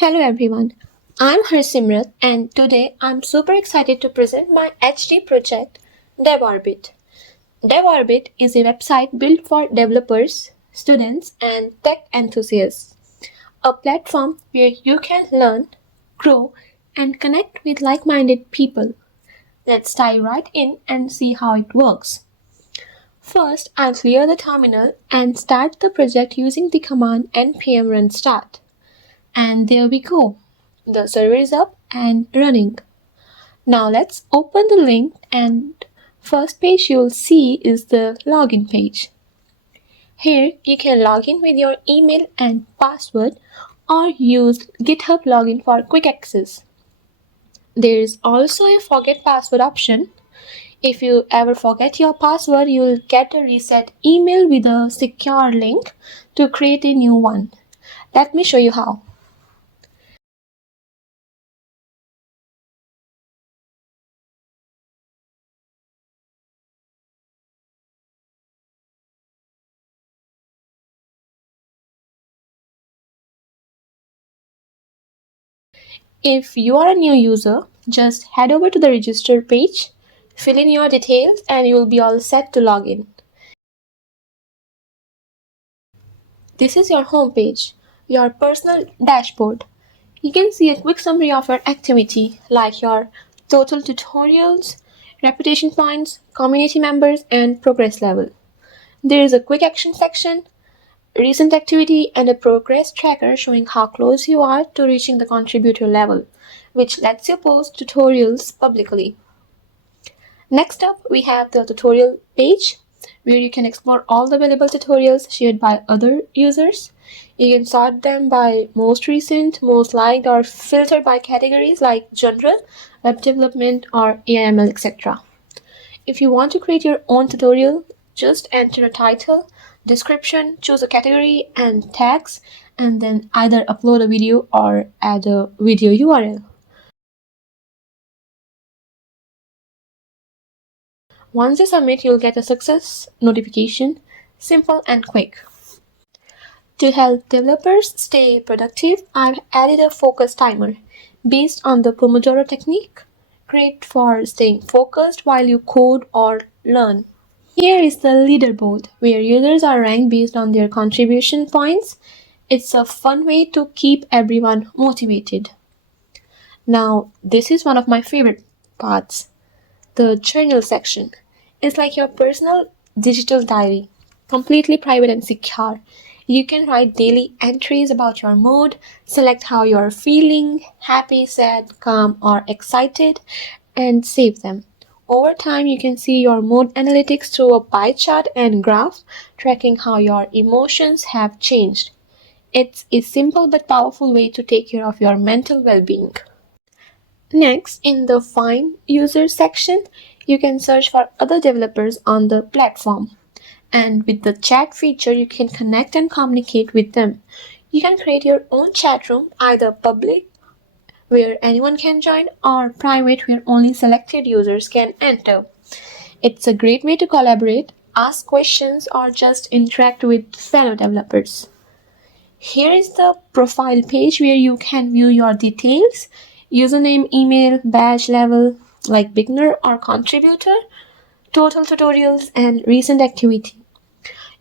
Hello everyone, I'm Harsimrat and today I'm super excited to present my HD project DevOrbit. DevOrbit is a website built for developers, students and tech enthusiasts. A platform where you can learn, grow and connect with like-minded people. Let's dive right in and see how it works. First, I'll clear the terminal and start the project using the command npm run start. And there we go. The server is up and running. Now let's open the link and first page you'll see is the login page. Here you can log in with your email and password or use GitHub login for quick access. There is also a forget password option. If you ever forget your password, you'll get a reset email with a secure link to create a new one. Let me show you how. If you are a new user, just head over to the register page, fill in your details and you will be all set to log in. This is your home page, your personal dashboard. You can see a quick summary of your activity like your total tutorials, reputation points, community members and progress level. There is a quick action section, recent activity and a progress tracker showing how close you are to reaching the contributor level, which lets you post tutorials publicly. Next up, we have the tutorial page where you can explore all the available tutorials shared by other users. You can sort them by most recent, most liked, or filter by categories like general, web development, or AIML, etc. If you want to create your own tutorial, just enter a title, description, choose a category and tags, and then either upload a video or add a video URL. Once you submit, you'll get a success notification, simple and quick. To help developers stay productive, I've added a focus timer based on the Pomodoro technique, great for staying focused while you code or learn. Here is the leaderboard, where users are ranked based on their contribution points. It's a fun way to keep everyone motivated. Now, this is one of my favorite parts. The journal section is like your personal digital diary, completely private and secure. You can write daily entries about your mood, select how you're feeling, happy, sad, calm, or excited, and save them. Over time, you can see your mood analytics through a pie chart and graph, tracking how your emotions have changed. It's a simple but powerful way to take care of your mental well-being. Next, in the Find Users section, you can search for other developers on the platform. And with the chat feature, you can connect and communicate with them. You can create your own chat room, either public, where anyone can join, or private, where only selected users can enter. It's a great way to collaborate, ask questions, or just interact with fellow developers. Here is the profile page where you can view your details, username, email, badge level like beginner or contributor, total tutorials, and recent activity.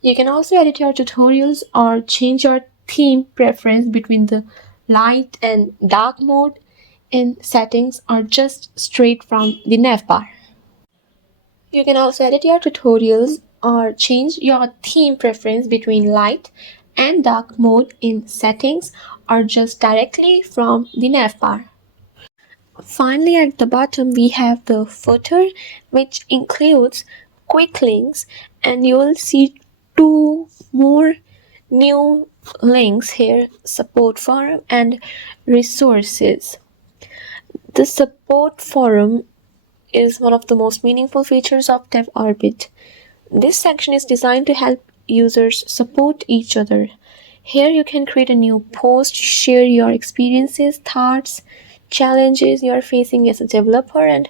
You can also edit your tutorials or change your theme preference between the light and dark mode in settings or just straight from the navbar. You can also edit your tutorials or change your theme preference between light and dark mode in settings or just directly from the navbar. Finally, at the bottom, we have the footer, which includes quick links, and you will see two more new links here: support forum and resources. The support forum is one of the most meaningful features of DevOrbit. This section is designed to help users support each other. Here you can create a new post, share your experiences, thoughts, challenges you are facing as a developer, and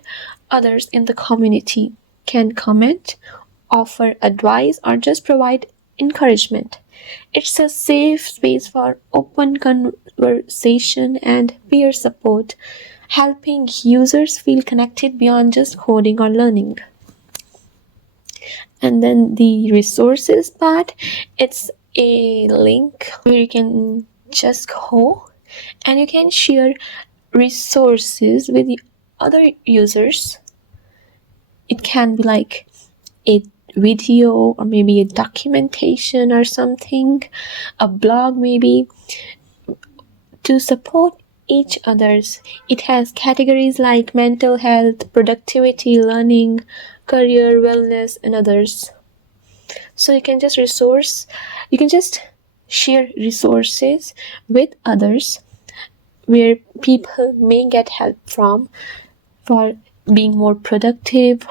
others in the community can comment, offer advice, or just provide encouragement. It's a safe space for open conversation and peer support, helping users feel connected beyond just coding or learning. And then the resources part, it's a link where you can just go and you can share resources with the other users. It can be like a video or maybe a documentation or something, a blog maybe, to support each other's. It has categories like mental health, productivity, learning, career, wellness, and others. So you can just share resources with others where people may get help from for being more productive,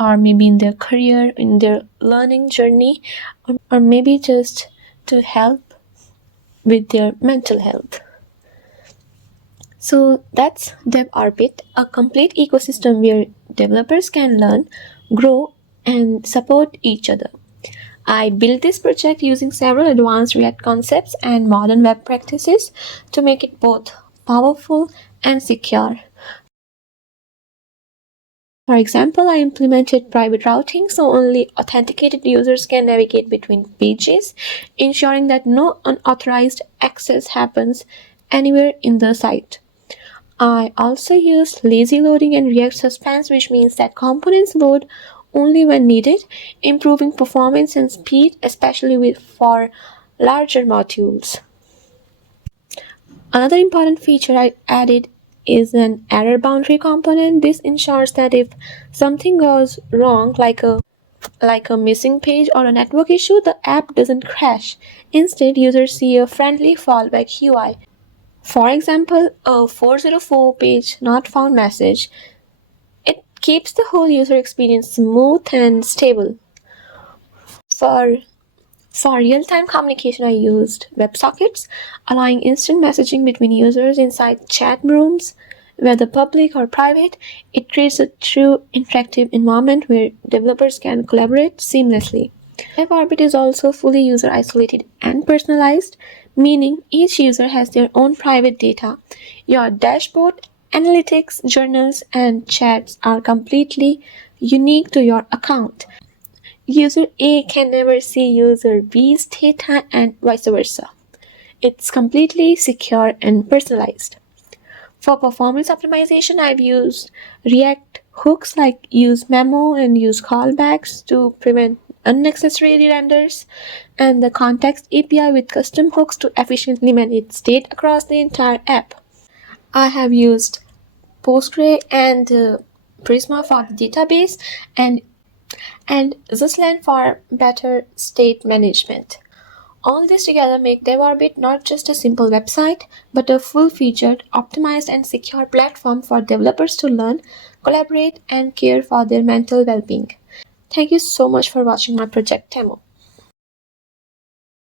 or maybe in their career, in their learning journey, or maybe just to help with their mental health. So that's DevOrbit, a complete ecosystem where developers can learn, grow, and support each other. I built this project using several advanced React concepts and modern web practices to make it both powerful and secure. For example, I implemented private routing so only authenticated users can navigate between pages, ensuring that no unauthorized access happens anywhere in the site. I also used lazy loading and React suspense, which means that components load only when needed, improving performance and speed, especially for larger modules. Another important feature I added is an error boundary component. This ensures that if something goes wrong, like a missing page or a network issue, the app doesn't crash. Instead, users see a friendly fallback UI. For example, a 404 page not found message. It keeps the whole user experience smooth and stable. For real-time communication, I used WebSockets, allowing instant messaging between users inside chat rooms, whether public or private. It creates a true interactive environment where developers can collaborate seamlessly. DevOrbit is also fully user-isolated and personalized, meaning each user has their own private data. Your dashboard, analytics, journals, and chats are completely unique to your account. User A can never see user B's data and vice versa. It's completely secure and personalized. For performance optimization, I've used React hooks like use memo and use callbacks to prevent unnecessary renders, and the context API with custom hooks to efficiently manage state across the entire app. I have used Postgre and Prisma for the database, and Zustand for better state management. All this together make DevOrbit not just a simple website, but a full-featured, optimized, and secure platform for developers to learn, collaborate, and care for their mental well-being. Thank you so much for watching my project demo.